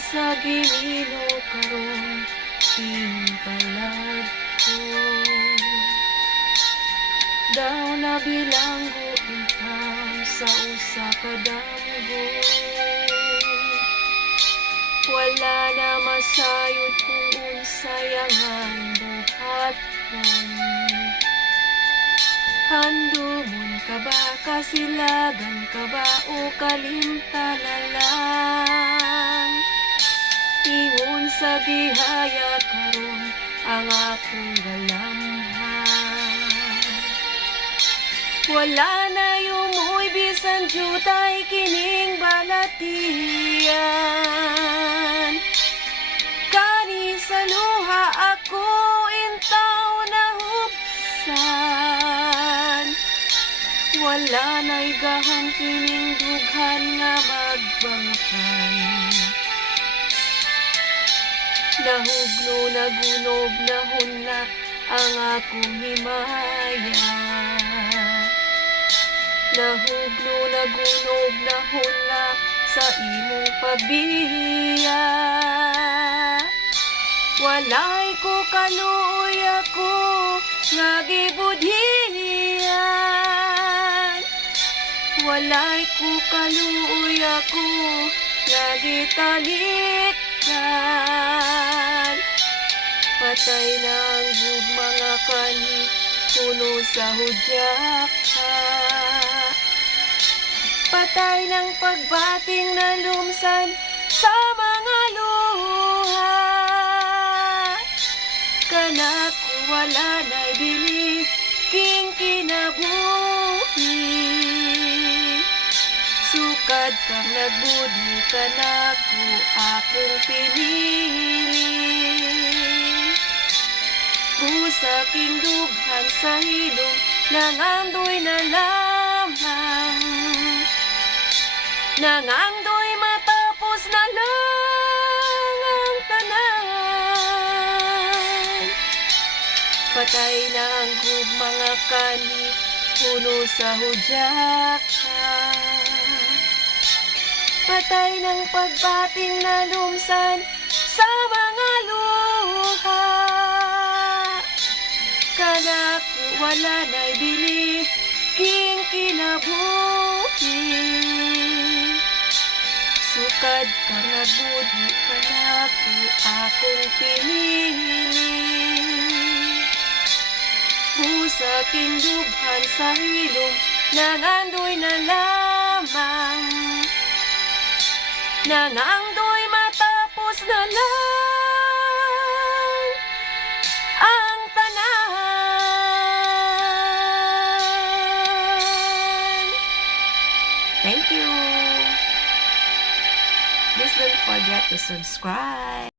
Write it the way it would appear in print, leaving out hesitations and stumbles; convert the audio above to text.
sa gilino karon tingkalad ko. Daw na bilanggo intang sa usa ka damgo. Wala na masayod kung unsay ang buhaton. Handumon ka ba, kasilagan ka ba, o kalimta na lang? Ingon sa gihaya karon ang akong galamhan. Wala na yumoy bisan jutay kining balatian. Kani sa luha ako intaw na hubsan. Wala na'y gahong kining dughan nga magbangkan. Nahugno, nagunob, nahunla ang akong himaya. Nahugno, nagunob, nahunla sa imong pagbiya. Walay ko kaluoy ako nga gibudhiyan. Walay ko kaluoy ako nga gitalikdan. Patay na ang mga kani puno sa hudyak ka. Patay ng pagbating na lumsan sa mga luha. Kanak wala na'y bili king kinabuhi. Sukad kang nagbudi kanako akong pinili. Busa king dughan sa hilom nangandoy na lamang. Nangandoy matapos na lang ang tanan. Patay na ang mga kani puno sa hudyak ka. Patay ng pagbating na lumsan sa mga luha. Kanak wala na'y bili king kinabuhi. Sukad ka nagudi kanako akong pinili. Busa king dughan sa hilom nangandoy na lamang. Nangandoy matapos na lang ang tanan. Thank you. Please don't forget to subscribe.